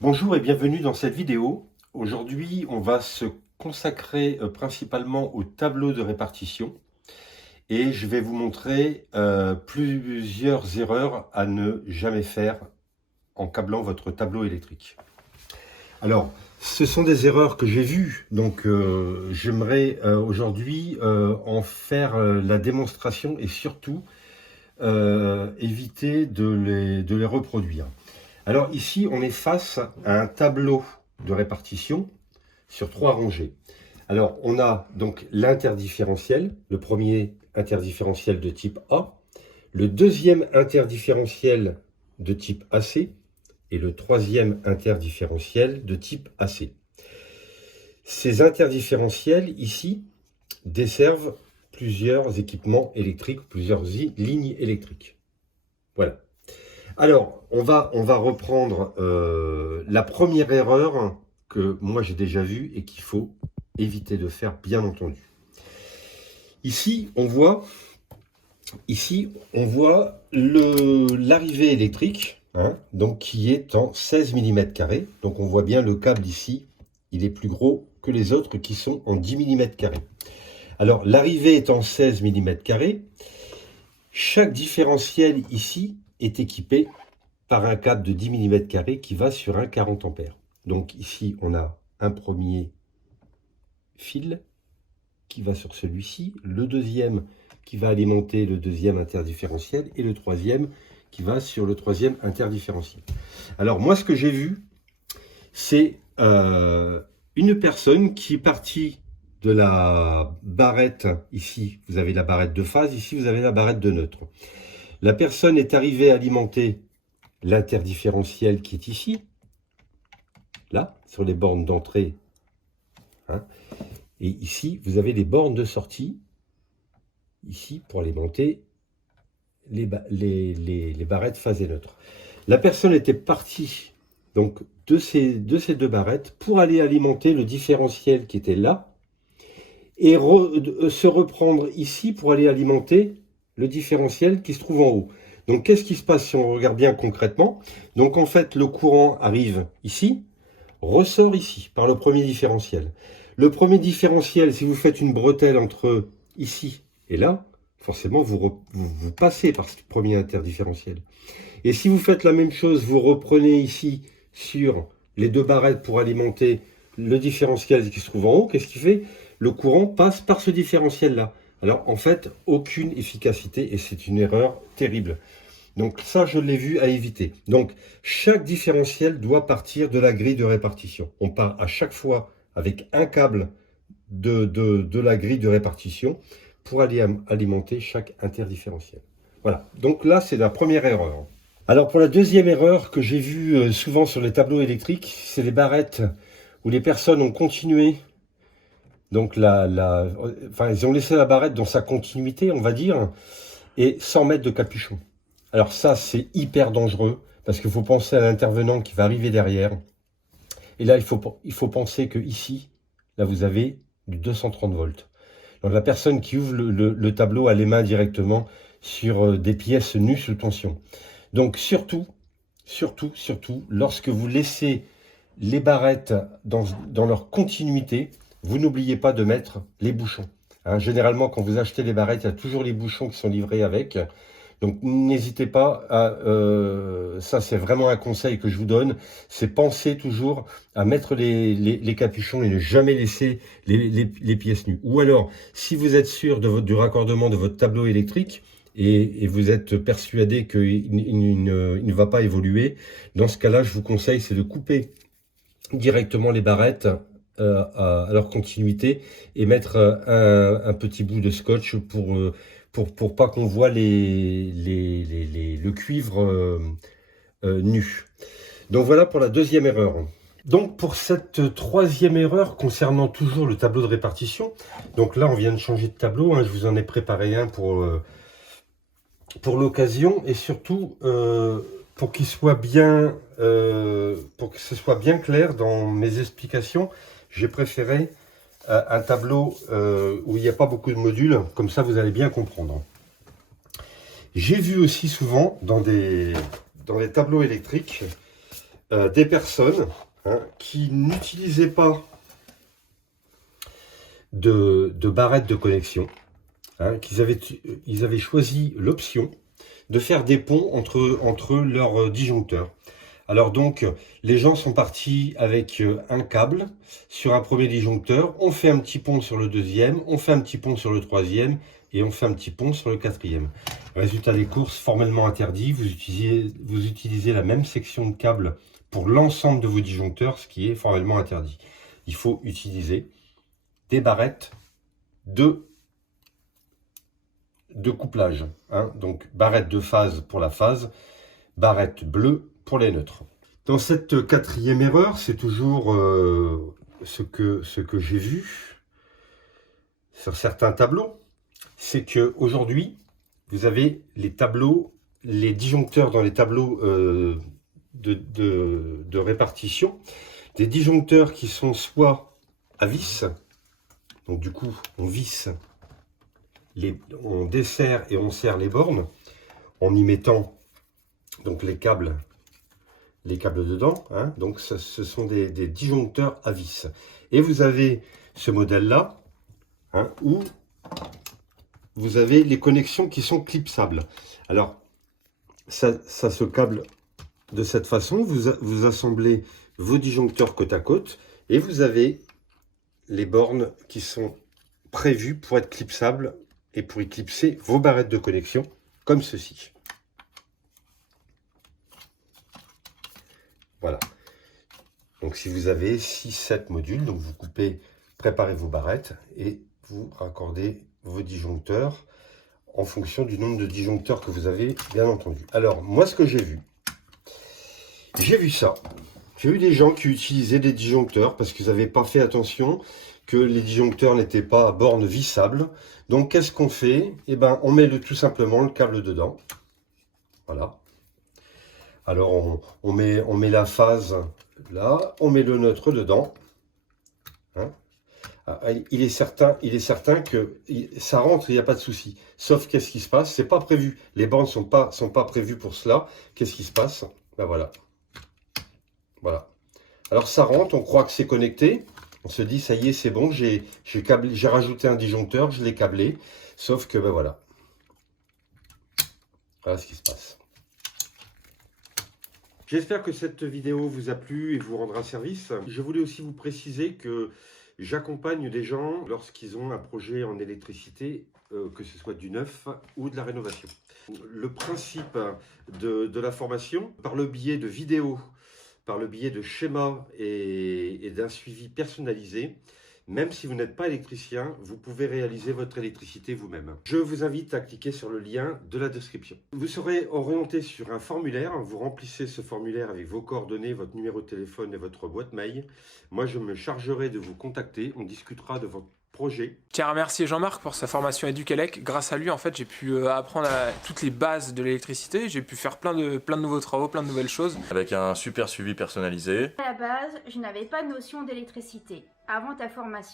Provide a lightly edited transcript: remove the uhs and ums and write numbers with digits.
Bonjour et bienvenue dans cette vidéo. Aujourd'hui, on va se consacrer principalement au tableau de répartition et je vais vous montrer plusieurs erreurs à ne jamais faire en câblant votre tableau électrique. Alors, ce sont des erreurs que j'ai vues, donc j'aimerais aujourd'hui en faire la démonstration et surtout éviter de les reproduire. Alors ici, on est face à un tableau de répartition sur 3 rangées. Alors, on a donc l'interdifférentiel, le premier interdifférentiel de type A, le deuxième interdifférentiel de type AC et le troisième interdifférentiel de type AC. Ces interdifférentiels ici desservent plusieurs équipements électriques, plusieurs lignes électriques. Voilà. Alors, on va reprendre la première erreur que moi j'ai déjà vue et qu'il faut éviter de faire, bien entendu. Ici, on voit l'arrivée électrique, donc qui est en 16 mm². Donc on voit bien le câble ici, il est plus gros que les autres qui sont en 10 mm². Alors, l'arrivée est en 16 mm². Chaque différentiel ici est équipé par un câble de 10 mm² qui va sur un 40 ampères. Donc ici, on a un premier fil qui va sur celui-ci, le deuxième qui va alimenter le deuxième interdifférentiel et le troisième qui va sur le troisième interdifférentiel. Alors moi, ce que j'ai vu, c'est une personne qui est partie de la barrette, ici vous avez la barrette de phase, ici vous avez la barrette de neutre. La personne est arrivée à alimenter l'interdifférentiel qui est ici, là, sur les bornes d'entrée. Et ici, vous avez les bornes de sortie, ici, pour alimenter les barrettes phase et neutre. La personne était partie donc, de ces deux barrettes pour aller alimenter le différentiel qui était là, et se reprendre ici pour aller alimenter le différentiel qui se trouve en haut. Donc, qu'est-ce qui se passe si on regarde bien concrètement? Donc, en fait, le courant arrive ici, ressort ici, par le premier différentiel. Le premier différentiel, si vous faites une bretelle entre ici et là, forcément, vous passez par ce premier interdifférentiel. Et si vous faites la même chose, vous reprenez ici sur les deux barrettes pour alimenter le différentiel qui se trouve en haut, qu'est-ce qu'il fait? Le courant passe par ce différentiel-là. Alors, en fait, aucune efficacité et c'est une erreur terrible. Donc ça, je l'ai vu à éviter. Donc, chaque différentiel doit partir de la grille de répartition. On part à chaque fois avec un câble de la grille de répartition pour aller alimenter chaque interdifférentiel. Voilà, donc là, c'est la première erreur. Alors, pour la deuxième erreur que j'ai vue souvent sur les tableaux électriques, c'est les barrettes où les personnes ont continué. Donc, ils ont laissé la barrette dans sa continuité, on va dire, et sans mettre de capuchon. Alors ça, c'est hyper dangereux, parce qu'il faut penser à l'intervenant qui va arriver derrière. Et là, il faut penser que ici, là, vous avez du 230 volts. Donc la personne qui ouvre le tableau a les mains directement sur des pièces nues sous tension. Donc surtout, lorsque vous laissez les barrettes dans leur continuité, vous n'oubliez pas de mettre les bouchons. Généralement, quand vous achetez les barrettes, il y a toujours les bouchons qui sont livrés avec. Donc n'hésitez pas à, ça c'est vraiment un conseil que je vous donne, c'est penser toujours à mettre les capuchons et ne jamais laisser les pièces nues. Ou alors, si vous êtes sûr du raccordement de votre tableau électrique et vous êtes persuadé qu'il ne va pas évoluer, dans ce cas-là, je vous conseille, c'est de couper directement les barrettes à leur continuité et mettre un petit bout de scotch pour pas qu'on voit le cuivre nu. Donc voilà pour la deuxième erreur. Donc pour cette troisième erreur concernant toujours le tableau de répartition, donc là on vient de changer de tableau, je vous en ai préparé un pour l'occasion et surtout pour qu'il soit bien, pour que ce soit bien clair dans mes explications, j'ai préféré un tableau où il n'y a pas beaucoup de modules, comme ça vous allez bien comprendre. J'ai vu aussi souvent dans des tableaux électriques des personnes qui n'utilisaient pas de barrettes de connexion, ils avaient choisi l'option de faire des ponts entre leurs disjoncteurs. Alors donc, les gens sont partis avec un câble sur un premier disjoncteur, on fait un petit pont sur le deuxième, on fait un petit pont sur le troisième, et on fait un petit pont sur le quatrième. Résultat des courses, formellement interdit, vous utilisez la même section de câble pour l'ensemble de vos disjoncteurs, ce qui est formellement interdit. Il faut utiliser des barrettes de couplage. Donc barrette de phase pour la phase, barrette bleue pour les neutres. Dans cette quatrième erreur, c'est toujours ce que j'ai vu sur certains tableaux, c'est que aujourd'hui vous avez les tableaux, les disjoncteurs dans les tableaux de répartition, des disjoncteurs qui sont soit à vis, donc du coup on visse, on dessert et on serre les bornes en y mettant donc les câbles dedans, donc ce sont des disjoncteurs à vis. Et vous avez ce modèle-là, où vous avez les connexions qui sont clipsables. Alors, ça se câble de cette façon, vous assemblez vos disjoncteurs côte à côte, et vous avez les bornes qui sont prévues pour être clipsables, et pour y clipser vos barrettes de connexion, comme ceci. Voilà. Donc si vous avez 6-7 modules, donc vous coupez, préparez vos barrettes et vous raccordez vos disjoncteurs en fonction du nombre de disjoncteurs que vous avez, bien entendu. Alors, moi, ce que j'ai vu ça. J'ai vu des gens qui utilisaient des disjoncteurs parce qu'ils n'avaient pas fait attention que les disjoncteurs n'étaient pas à borne vissable. Donc, qu'est-ce qu'on fait? Eh ben, on met tout simplement le câble dedans. Voilà. Alors, on met la phase là, on met le neutre dedans. Il est certain que ça rentre, il n'y a pas de souci. Sauf qu'est-ce qui se passe? C'est pas prévu. Les bornes sont pas prévues pour cela. Qu'est-ce qui se passe? Ben voilà. Voilà. Alors ça rentre, on croit que c'est connecté. On se dit, ça y est, c'est bon, j'ai rajouté un disjoncteur, je l'ai câblé. Sauf que, ben voilà. Voilà ce qui se passe. J'espère que cette vidéo vous a plu et vous rendra service. Je voulais aussi vous préciser que j'accompagne des gens lorsqu'ils ont un projet en électricité, que ce soit du neuf ou de la rénovation. Le principe de la formation, par le biais de vidéos, par le biais de schémas et d'un suivi personnalisé, même si vous n'êtes pas électricien, vous pouvez réaliser votre électricité vous-même. Je vous invite à cliquer sur le lien de la description. Vous serez orienté sur un formulaire. Vous remplissez ce formulaire avec vos coordonnées, votre numéro de téléphone et votre boîte mail. Moi, je me chargerai de vous contacter. On discutera de votre projet. Je tiens à remercier Jean-Marc pour sa formation Educalec. Grâce à lui, en fait, j'ai pu apprendre toutes les bases de l'électricité. J'ai pu faire plein de nouveaux travaux, plein de nouvelles choses. Avec un super suivi personnalisé. À la base, je n'avais pas de notion d'électricité avant ta formation.